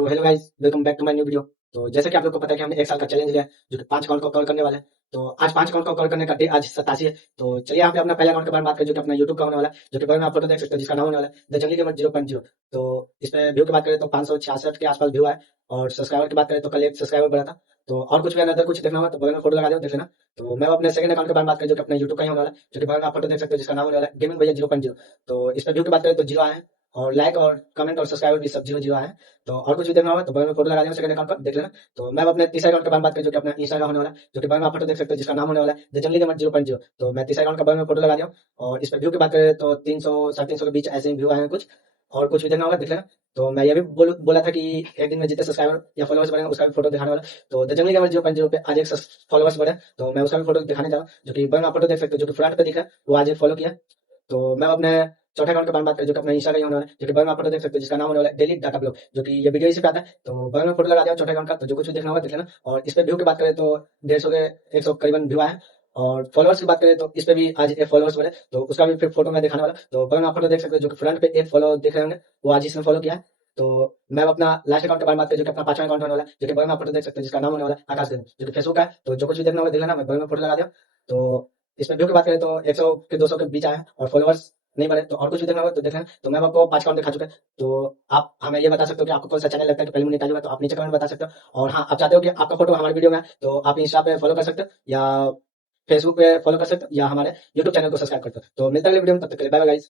तो hello guys, welcome back to my new video. तो जैसे कि आप लोग को पता है कि हमने एक साल का चैलेंज लिया है जो कि 5 अकाउंट को कवर करने वाला है। तो आज 5 अकाउंट को कवर करने का डे आज 87 है। तो चलिए यहाँ पे अपना पहले अकाउंट के बारे में बात करें जो कि अपना यूट्यूब का होने वाला है, जो कि बगल में आप फोटो देख सकते हो जिसका नाम होने वाला है द जंगली गेमर 0.0। तो इसमें व्यू की बात करें तो 566 के आसपास व्यू है। और सब्सक्राइबर की बात करें तो कल एक सब्सक्राइबर बढ़ा था। तो और कुछ भी अगर कुछ देखना होगा तो बगल में फोटो लगा दो, देख लेना। तो मैं अपने सेकंड अकाउंट के बारे में बात करें जो कि अपना यूट्यूब का ही होने वाला है, जो कि बगल में आप फोटो देख सकते हो जिसका नाम होने वाला है गेमिंग भैया 0.0। तो इस पर व्यू की बात करें तो 0 आए हैं। और लाइक और कमेंट और सब्सक्राइबर भी सब 0 0 आए हैं। तो और कुछ भी देखना होगा तो बगल में फोटो लगा देना सेकंड अकाउंट पर, देख लेना। तो मैं अब अपने तीसरे अकाउंट के बारे में बात करें जो कि अपना इंस्टाग्राम होने वाला है, जो कि बगल में आप फोटो देख सकते हो जिसका नाम होने वाला है द जंगली गेमर 0.0। तो मैं तीसरे अकाउंट का बगल में फोटो लगा दिया हूँ। और इस पर व्यू की बात करें तो 300 350 के बीच ऐसे ही व्यू आए हैं कुछ। और कुछ भी देखना होगा देख लेना। तो मैं ये भी बोला था कि एक दिन में जितने सब्सक्राइबर या फॉलोअर्स बढ़ेंगे उसका भी फोटो दिखाने वाला। तो द जंगली गेमर 0.0 पे आज एक फॉलोअर्स बढ़े, तो मैं उसका भी फोटो दिखाने जा रहा हूँ, जो कि बगल में आप फोटो देख सकते हो जो कि फ्रंट पे दिख रहा है वो आज एक फॉलो किया। तो मैं अपने चौथे अकाउंट के बारे में बात करें जो कि अपना इंस्टा का ही होने वाला है, जो कि बगल में आप फोटो देख सकते हो जिसका नाम होने वाला है डेली डाटा ब्लॉग, जो कि ये वीडियो इसी पे आता है। तो बगल में फोटो लगा दिया चौथे अकाउंट का, तो जो कुछ भी देखना होगा देख लेना। और इस पे व्यू की बात करें तो 150 के 100 करीबन व्यू आए हैं। और फॉलोअर्स की बात करें तो इस पे भी आज एक फॉलोअर्स बढ़े, तो उसका भी फिर फोटो मैं दिखाने वाला। तो बगल में आप फोटो देख सकते हो जो कि फ्रंट पे एक फॉलो दिख रहे होंगे, वो आज इसने फॉलो किया है। तो मैं अब अपना लास्ट अकाउंट के बारे में बात करें जो कि अपना पांचवा अकाउंट होने वाला है, जो कि बगल में आप फोटो देख सकते हो जिसका नाम होने वाला है आकाश देव, जो कि फेसबुक का है। तो जो कुछ भी देखना होगा देख लेना, मैं बगल में फोटो लगा दिया। तो इसमें व्यू की बात करें तो 100 के 200 के बीच आए हैं और फॉलोअर्स नहीं बढ़े। तो और कुछ भी देखना होगा तो देख लेना। तो मैं आपको 5 अकाउंट दिखा चुका है। तो आप हमें ये बता सकते हो कि आपको कौन सा चैनल लगता है कि पहले मोनेटाइज होगा, तो आप नीचे कमेंट में बता सकते हो। और हाँ, आप चाहते हो कि आपका फोटो हमारे वीडियो में है तो आप इंस्टा पे फॉलो कर सकते हो या फेसबुक पे फॉलो कर सकते हो या हमारे यूट्यूब चैनल को सब्सक्राइब करते हो। तो मिलता है अगले वीडियो में, तब तक के लिए बाय बाय गाइस।